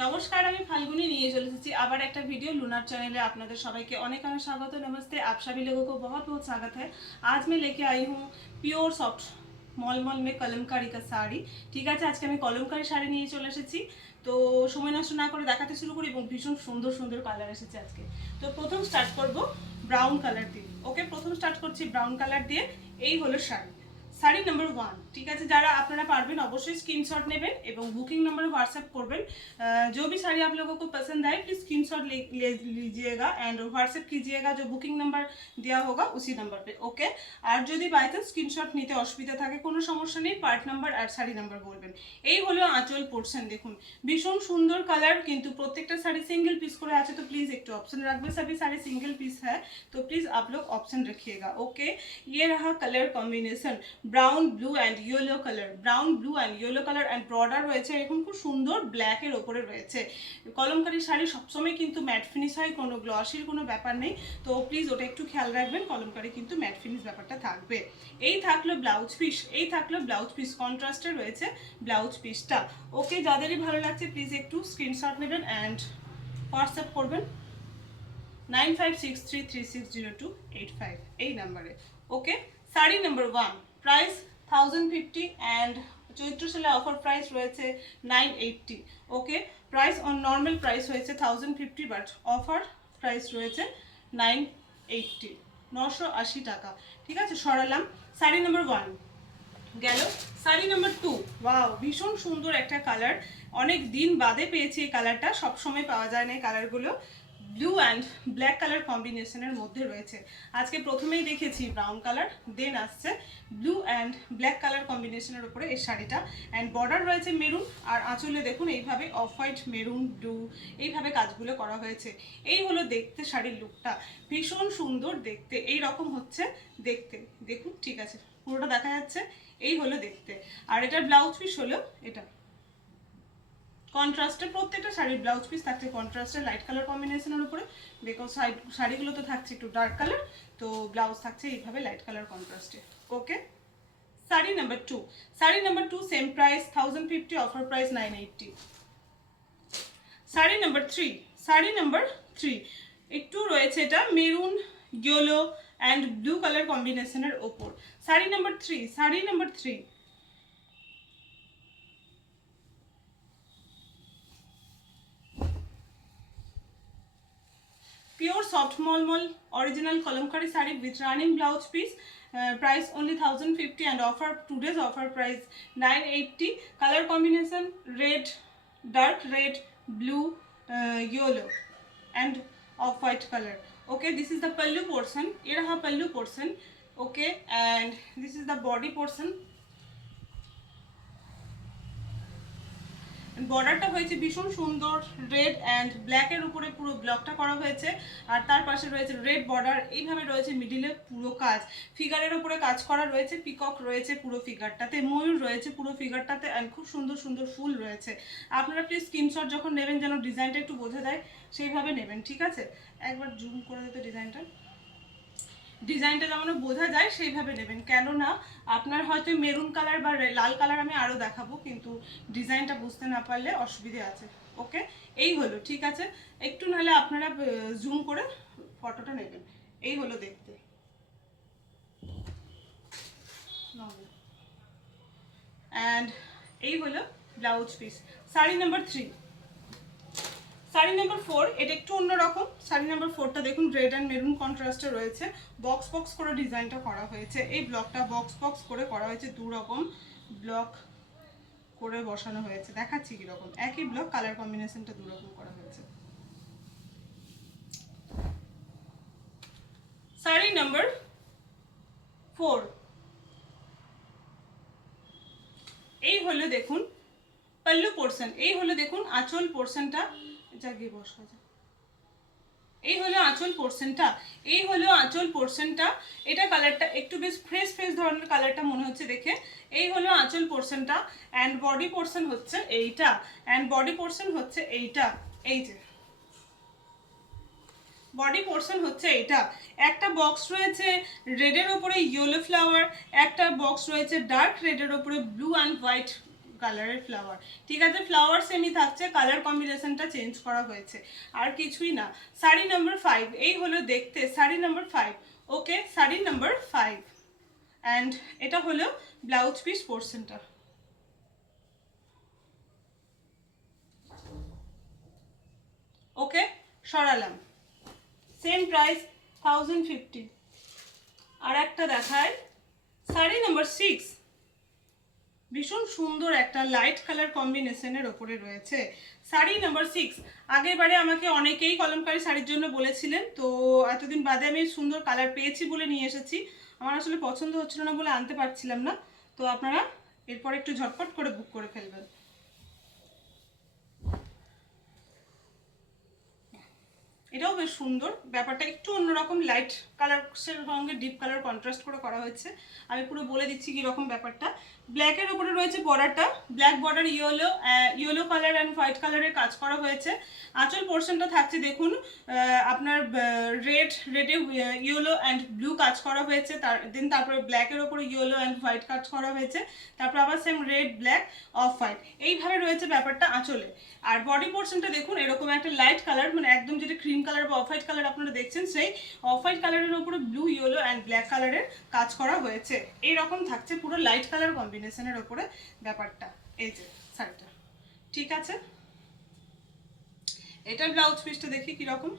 नमस्कार আমি ফাল্গুনি নিয়ে চলে এসেছি আবার একটা ভিডিও लूनर चैनल আপনাদের সবাইকে অনেক অনেক স্বাগত नमस्ते आप सभी लोगों को बहुत बहुत स्वागत है। आज मैं लेके आई हूँ प्योर सॉफ्ट मलमल में कलमकारी का শাড়ি। ঠিক আছে, আজকে আমি কলমকারি শাড়ি নিয়ে চলে এসেছি। তো সময় নষ্ট না করে দেখাতে শুরু করি এবং ভীষণ সুন্দর সুন্দর কালার এসেছে আজকে। তো প্রথম স্টার্ট করব ব্রাউন কালার দিয়ে। ওকে, প্রথম স্টার্ট করছি ব্রাউন কালার দিয়ে। এই হলো শাড়ি, শাড়ি नंबर 1। ठीक है, যারা আপনারা পারবেন অবশ্যই স্ক্রিনশট নেবেন এবং বুকিং नंबर व्हाट्सएप করবেন। जो भी साड़ी आप लोगों को पसंद आए प्लीज़ स्क्रीनशॉट ले लीजिएगा एंड व्हाट्सएप कीजिएगा जो बुकिंग नंबर दिया होगा उसी नंबर पे। ओके, আর যদি বাই চান্স স্ক্রিনশট নিতে অসুবিধা থাকে কোনো সমস্যা নেই, পার্ট নাম্বার আর শাড়ি নাম্বার বলবেন। এই হলো আঁচল পোর্শন, দেখুন ভীষণ সুন্দর কালার, কিন্তু প্রত্যেকটা শাড়ি সিঙ্গেল পিস করে আছে, তো प्लीज़ একটু অপশন রাখবে। सभी साड़ी सिंगल पीस है तो प्लीज़ आप लोग ऑप्शन रखिएगा। ओके, ये रहा colour combination brown blue and yellow colour, brown blue and yellow colour and border রয়েছে এরকম খুব সুন্দর ব্ল্যাকের ওপরে রয়েছে। কলমকারি শাড়ি সবসময় কিন্তু ম্যাট ফিনিশ হয়, কোনো গ্লসির কোনো ব্যাপার নেই, তো প্লিজ ওটা একটু খেয়াল রাখবেন। কলমকারি কিন্তু ম্যাট ফিনিশ ব্যাপারটা থাকবে। এই থাকলো ব্লাউজ পিস, এই থাকলো ব্লাউজ পিস, কন্ট্রাস্টে রয়েছে ব্লাউজ পিসটা। ওকে, যাদেরই ভালো লাগছে প্লিজ একটু স্ক্রিনশট নেবেন অ্যান্ড হোয়াটসঅ্যাপ করবেন 9563360285 এই নাম্বারে। ওকে, শাড়ি নাম্বার 1 প্রাইস 1050 অ্যান্ড চৈত্র সেলে অফার প্রাইস রয়েছে 980। ওকে, প্রাইস অন নর্মাল প্রাইস হয়েছে 1050 বাট অফার প্রাইস রয়েছে 980, 980 টাকা। ঠিক আছে, সরালাম। শাড়ি নাম্বার 1 গেল। শাড়ি নাম্বার 2, ওয়াও ভীষণ সুন্দর একটা কালার, অনেক দিন বাদে পেয়েছি এই কালারটা, সবসময় পাওয়া যায় না এই কালারগুলো। ব্লু অ্যান্ড ব্ল্যাক কালার কম্বিনেশনের মধ্যে রয়েছে। আজকে প্রথমেই দেখেছি ব্রাউন কালার, দেন আসছে ব্লু অ্যান্ড ব্ল্যাক কালার কম্বিনেশনের উপরে এই শাড়িটা অ্যান্ড বর্ডার রয়েছে মেরুন, আর আঁচলে দেখুন এইভাবে অফ হোয়াইট মেরুন ব্লু এইভাবে কাজগুলো করা হয়েছে। এই হলো দেখতে শাড়ির লুকটা, ভীষণ সুন্দর দেখতে, এই রকম হচ্ছে দেখতে। দেখুন, ঠিক আছে, পুরোটা দেখা যাচ্ছে, এই হলো দেখতে। আর এটার ব্লাউজ পিস হলো এটা কন্ট্রাস্টে, প্রত্যেকটা শাড়ির ব্লাউজ পিস থাকছে কন্ট্রাস্টে লাইট কালার কম্বিনেশনের উপরে, বিকজ শাড়িগুলো তো থাকছে একটু ডার্ক কালার, তো ব্লাউজ থাকছে এইভাবে লাইট কালার কন্ট্রাস্টে। Okay, sari number 2, sari number 2 same price 1050, offer price 980। Sari number 3, sari number 3 একটু রয়েছে এটা maroon yellow and blue colour কম্বিনেশনের ওপর। Sari number 3, sari number 3 pure soft molmol original kalamkari saree with running blouse piece, price only 1050 and offer today's offer price 980. Color combination red, dark red, blue, yellow and off white color. Okay, this is the pallu portion, ye raha pallu portion. Okay, and this is the body portion, বর্ডারটা হয়েছে ভীষণ সুন্দর red and ব্ল্যাকের উপরে পুরো ব্লকটা করা হয়েছে, আর তার পাশে রয়েছে রেড বর্ডার, এইভাবে রয়েছে মিডিলে পুরো কাজ, ফিগারের উপরে কাজ করা রয়েছে, পিকক রয়েছে পুরো ফিগারটাতে, ময়ূর রয়েছে পুরো ফিগারটাতে অ্যান্ড খুব সুন্দর সুন্দর ফুল রয়েছে। আপনারা প্লিজ স্ক্রিনশট যখন নেবেন যেন ডিজাইনটা একটু বোঝা যায় সেইভাবে নেবেন। ঠিক আছে, একবার জুম করে দিতে ডিজাইনটা যেমন বোঝা যায় সেইভাবে নেবেন, কেননা আপনার হয়তো মেরুন কালার বা লাল কালার আমি আরও দেখাবো, কিন্তু ডিজাইনটা বুঝতে না পারলে অসুবিধে আছে। ওকে, এই হলো, ঠিক আছে, একটু নাহলে আপনারা জুম করে ফটোটা নেবেন। এই হলো দেখতে, অ্যান্ড এই হলো blouse piece. Sari number 3, sari number 4 এটা একটু অন্যরকম। শাড়ি নাম্বার 4টা দেখুন রেড অ্যান্ড মেরুন কন্ট্রাস্টে রয়েছে, বক্স বক্স করে ডিজাইনটা করা হয়েছে, এই ব্লকটা বক্স বক্স করে করা হয়েছে, দু রকম ব্লক করে বসানো হয়েছে, দেখাচ্ছি কীরকম, একই ব্লক কালার কম্বিনেশনটা দু রকম করা হয়েছে। শাড়ি নাম্বার 4 এই হলো দেখুন পল্লু পোর্শন, এই হলো দেখুন আঁচল পোর্শনটা, জাগিয়ে বসা যায়, এই হলো আঁচল পোর্শনটা, এই হলো আঁচল পোর্শনটা, এটা কালারটা একটু বেশ ফ্রেশ ফ্রেশ ধরনের কালারটা মনে হচ্ছে দেখে। এই হলো আঁচল পোর্শনটা অ্যান্ড বডি পোর্শন হচ্ছে এইটা, অ্যান্ড বডি পোর্শন হচ্ছে এইটা, এই যে বডি পোর্শন হচ্ছে এইটা। একটা বক্স রয়েছে রেডের ওপরে ইয়েলো ফ্লাওয়ার, একটা বক্স রয়েছে ডার্ক রেডের ওপরে ব্লু অ্যান্ড হোয়াইট কালারের ফ্লাওয়ার। ঠিক আছে, ফ্লাওয়ার সেমই থাকছে, কালার কম্বিনেশনটা চেঞ্জ করা হয়েছে, আর কিছুই না। শাড়ি নাম্বার 5, এই হলো দেখতে sari number 5। Okay, sari number 5 and এটা হলো ব্লাউজ পিস পোর্শনটা। ওকে, সরালাম। Same price 1050। আর একটা দেখায় শাড়ি নাম্বার 6, ভীষণ সুন্দর একটা লাইট কালার কম্বিনেশনের ওপরে রয়েছে শাড়ি নাম্বার 6। আগের বারে আমাকে অনেকেই কলমকারী শাড়ির জন্য বলেছিলেন, তো এতদিন বাদে আমি সুন্দর কালার পেয়েছি বলে নিয়ে এসেছি। আমার আসলে পছন্দ হচ্ছিল না বলে আনতে পারছিলাম না, তো আপনারা এরপর একটু ঝটপট করে বুক করে ফেলবেন। এটাও বেশ সুন্দর, ব্যাপারটা একটু অন্যরকম, লাইট কালারের সঙ্গে ডিপ কালার কন্ট্রাস্ট করে করা হয়েছে। আমি পুরো বলে দিচ্ছি কীরকম ব্যাপারটা। ব্ল্যাকের উপরে রয়েছে বর্ডারটা, black border, yellow colour and white কালারের কাজ করা হয়েছে। আঁচল পোর্শনটা থাকছে দেখুন আপনার রেডে ইয়েলো অ্যান্ড ব্লু কাজ করা হয়েছে, তারপরে ব্ল্যাকের ওপরে ইয়েলো অ্যান্ড হোয়াইট কাজ করা হয়েছে, তারপর আবার same red, black, off white, এইভাবে রয়েছে ব্যাপারটা আঁচলে। আর বডি পোর্শনটা দেখুন এরকম একটা লাইট কালার, মানে একদম যেটা ক্রিম কালার বা অফ হোয়াইট কালার আপনারা দেখছেন, সেই অফ হোয়াইট কালারের উপরে ব্লু, ইয়েলো অ্যান্ড ব্ল্যাক কালারের কাজ করা হয়েছে। এইরকম থাকছে পুরো লাইট কালার কম্বিনেশনের ওপরে ব্যাপারটা। এই যে শাড়িটা, ঠিক আছে। এটার ব্লাউজ পিসটা দেখি কিরকম।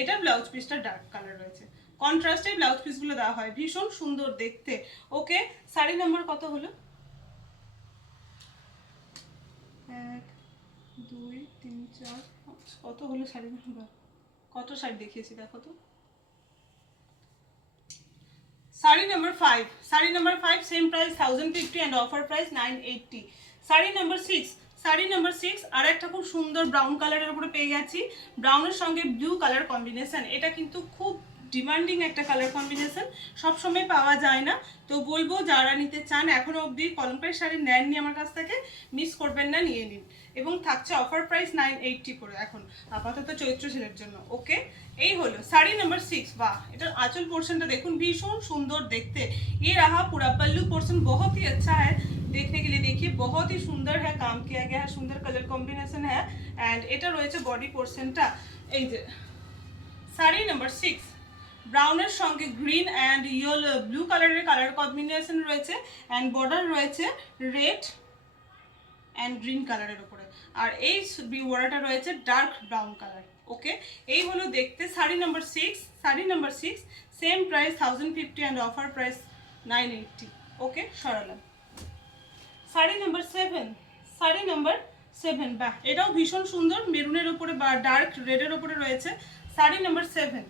এটার ব্লাউজ পিসটা ডার্ক কালার রয়েছে, কন্ট্রাস্টে ব্লাউজ পিসগুলো দেওয়া হয়, ভীষণ সুন্দর দেখতে। ওকে, শাড়ি নাম্বার কত হলো? 1 2 3 4 5, কত হলো শাড়ি নাম্বার? কত শাড়ি দেখিয়েছি দেখো তো। Sari number 5, sari number 5 same price 1050 and offer price 980। Sari number 6, sari number 6 আর একটা খুব সুন্দর ব্রাউন কালারের উপরে পেয়ে গেছি, ব্রাউনের সঙ্গে ব্লু কালার কম্বিনেশন। এটা কিন্তু খুব ডিমান্ডিং একটা কালার কম্বিনেশন, সবসময় পাওয়া যায় না, তো বলবো যারা নিতে চান এখনো অবধি কলমকারী শাড়ি নেননি আমার কাছ থেকে, মিস করবেন না, নিয়ে নিন। এবং থাকছে অফার প্রাইস 980 করে এখন আপাতত চৈত্র সেলের জন্য। ওকে, এই হলো শাড়ি नंबर 6। वाह, इधर आंचल पोर्शन तो देखो भीषण सुंदर देखते। ये रहा पूरा पल्लू पोर्शन, बहुत ही अच्छा है देखने के लिए। देखिए बहुत ही सुंदर है, काम किया गया है, सुंदर कलर कॉम्बिनेशन है। एंड এটা রয়েছে বডি পোর্শনটা, এই যে শাড়ি নাম্বার 6, ব্রাউনের সঙ্গে গ্রিন অ্যান্ড ইয়েলো ব্লু কালারের কালার কম্বিনেশন রয়েছে, অ্যান্ড বর্ডার রয়েছে রেড অ্যান্ড গ্রিন কালারের উপরে, আর এই বর্ডারটা রয়েছে ডার্ক ব্রাউন কালার। ওকে, এই হলো দেখতে sari number 6। Sari number 6 same price 1050 and offer price 980। Okay, সরালাম। শাড়ি নাম্বার 7, শাড়ি নাম্বার 7, বাহ এটাও ভীষণ সুন্দর, মেরুনের উপরে বা ডার্ক রেডের উপরে রয়েছে। Sari number 7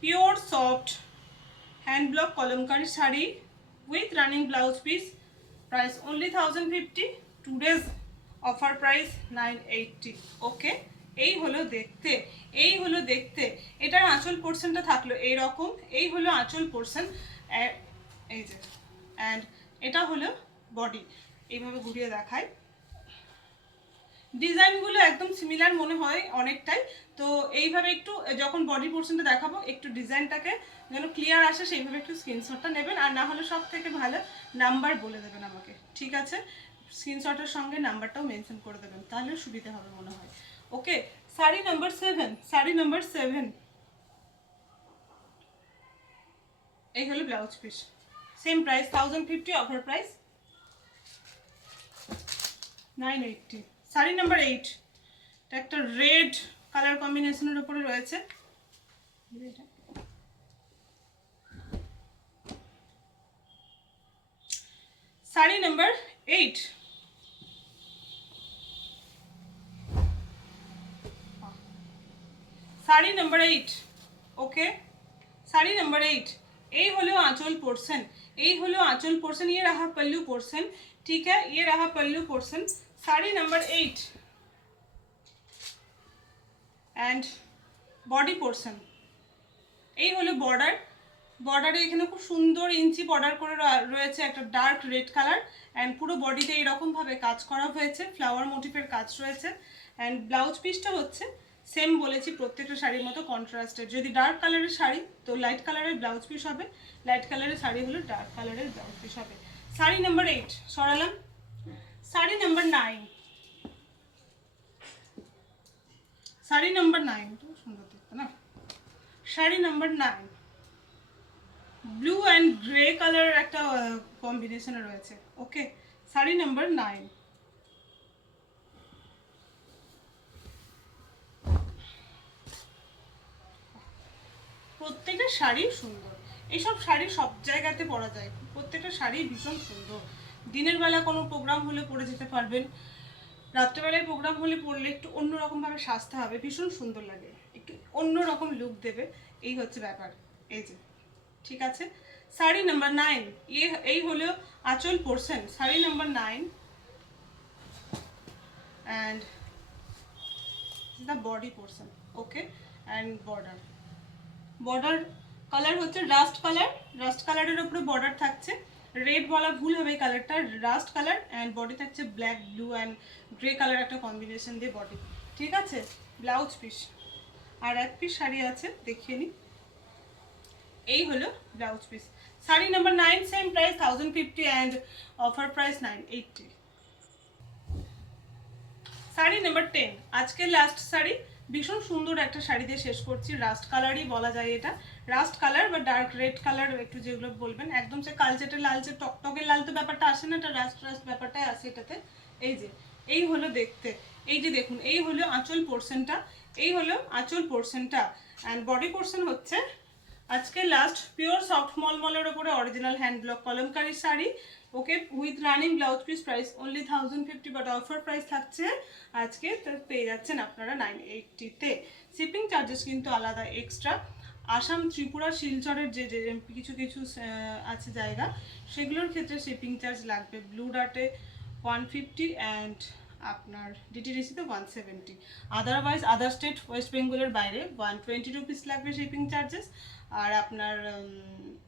pure soft hand block Kalamkari sari with running blouse piece, price only 1050, today's offer price 980। ওকে, এই হলো দেখতে, এই হলো দেখতে। এটার আঁচল পোর্শনটা থাকলো এইরকম, এই হলো আঁচল পোর্শন, এই যে, অ্যান্ড এটা হলো বডি। এইভাবে ঘুরিয়ে দেখায়, ডিজাইনগুলো একদম সিমিলার মনে হয় অনেকটাই, তো এইভাবে একটু যখন বডি পোর্শনটা দেখাবো একটু ডিজাইনটাকে যেন ক্লিয়ার আসে সেইভাবে একটু স্ক্রিনশটটা নেবেন, আর না হলে সব থেকে ভালো নাম্বার বলে দেবেন আমাকে, ঠিক আছে? স্ক্রিনশটের সঙ্গে নাম্বারটাও মেনশন করে দেবেন, তাহলে সুবিধা হবে মনে হয়। ওকে, শাড়ি নাম্বার 7, শাড়ি নাম্বার 7, এই হলো blouse piece, same price 1050, offer price 980। Sari number 8, এটা একটা রেড কালার কম্বিনেশনের উপরে রয়েছে, শাড়ি নাম্বার 8, শাড়ি নাম্বার 8। ওকে, শাড়ি নাম্বার 8, এই হলো आंचल पोर्शन, এই হলো आंचल पोर्शन, ये रहा पल्लू पोर्शन, ठीक है, ये रहा pallu portion. Sari number 8 and body portion, এই হলো বর্ডার, বর্ডারে এখানে খুব সুন্দর ইঞ্চি বর্ডার করে রয়েছে একটা ডার্ক রেড কালার, অ্যান্ড পুরো বডিতে এইরকমভাবে কাজ করা হয়েছে, ফ্লাওয়ার মোটিভের কাজ রয়েছে। অ্যান্ড ব্লাউজ পিসটা হচ্ছে সেম বলেছি প্রত্যেকটা শাড়ির মতো কন্ট্রাস্টেড, যদি ডার্ক কালারের শাড়ি তো লাইট কালারের ব্লাউজ পিস হবে, লাইট কালারের শাড়ি হলো ডার্ক কালারের ব্লাউজ পিস হবে। শাড়ি নাম্বার 8 সরালাম। শাড়ি নাম্বার 9, শাড়ি নাম্বার 9, তো সুন্দর দেখতে না। Sari number 9, blue and grey colour একটা কম্বিনেশনে রয়েছে। Okay, sari number 9। প্রত্যেকটা শাড়ি সুন্দর, এইসব শাড়ি সব জায়গাতে পরা যায়, প্রত্যেকটা শাড়ি ভীষণ সুন্দর। দিনের বেলা কোনো প্রোগ্রাম হলে পরে যেতে পারবেন, রাত্রেবেলায় প্রোগ্রাম হলে পরলে একটু অন্যরকমভাবে সাজতে হবে, ভীষণ সুন্দর লাগে, একটু অন্যরকম লুক দেবে, এই হচ্ছে ব্যাপার। এই যে, ঠিক আছে, শাড়ি নাম্বার 9, এই হলো আঁচল portion, sari number 9 and the body portion. Okay, and border colour হচ্ছে রাস্ট কালার, রাস্ট কালারের উপরে বর্ডার থাকছে, রেড বলা ভুল হবে এই কালারটা, রাস্ট কালার অ্যান্ড বডি থাকছে black, blue and grey colour একটা কম্বিনেশন দিয়ে বডি। ঠিক আছে, ব্লাউজ পিস আর এক পিস শাড়ি আছে, দেখিয়ে নিই। এই হলো blouse piece. Sari number 9, same price 1050 and offer price 980। Sari number 10, আজকের লাস্ট শাড়ি, ভীষণ সুন্দর একটা শাড়ি দিয়ে শেষ করছি, রাস্ট কালারই বলা যায় এটা, রাস্ট কালার বা ডার্ক রেড কালার একটু যেগুলো বলবেন, একদম সে কালচেটে লালচে টকটকের লাল তো ব্যাপারটা আসে না, এটা রাস্ট রাস্ট ব্যাপারটাই আসে এটাতে। এই যে, এই হলো দেখতে, এই যে দেখুন, এই হলো আঁচল পোর্শনটা, এই হলো আঁচল পোর্শনটা অ্যান্ড বডি পোর্শন হচ্ছে আজকে লাস্ট পিওর সফট মলমলের ওপরে original hand block Kalamkari sari. Okay, with running blouse piece, price only 1050, but offer price থাকছে আজকে পেয়ে যাচ্ছেন আপনারা 980-তে। শিপিং চার্জেস কিন্তু আলাদা এক্সট্রা। আসাম, ত্রিপুরা, শিলচরের যে যে কিছু কিছু আছে জায়গা, সেগুলোর ক্ষেত্রে শিপিং চার্জ লাগবে। ব্লু ডার্টে 150 অ্যান্ড আপনার ডিটিডিসিতে 170, আদারওয়াইজ আদার স্টেট ওয়েস্ট বেঙ্গলের বাইরে 120 রুপিস লাগবে শিপিং চার্জেস, আর আপনার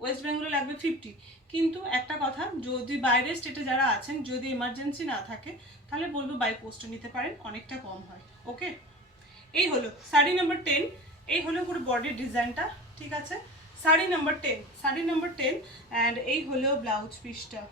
ওয়েস্ট বেঙ্গলে লাগবে 50। কিন্তু একটা কথা, যদি বাইরের স্টেটে যারা আছেন, যদি এমার্জেন্সি না থাকে, তাহলে বলবো বাই পোস্টে নিতে পারেন, অনেকটা কম হয়। ওকে, এই হলো শাড়ি নাম্বার 10, এই হলো পুরো বডির ডিজাইনটা। ঠিক আছে, sari number 10, sari number 10 and এই হলো ব্লাউজ পিসটা।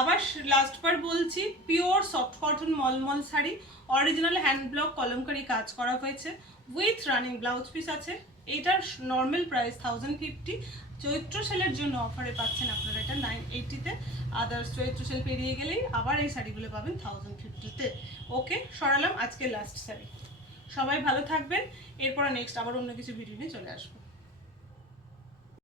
আবার লাস্ট বার বলছি, পিওর সফট কটন মলমল sari, original hand block kalamkari কাজ করা হয়েছে, উইথ রানিং ব্লাউজ পিস আছে। এইটার নর্মাল প্রাইস 1050, চৈত্র সেলের জন্য অফারে পাচ্ছেন আপনারা এটা 980-তে, আদার্স চৈত্র সেল পেরিয়ে গেলেই আবার এই শাড়িগুলো পাবেন 1050-তে। ওকে, সরালাম আজকে লাস্ট শাড়ি। সবাই ভালো থাকবেন, এরপরে নেক্সট আবার অন্য কিছু ভিডিও নিয়ে চলে আসবো।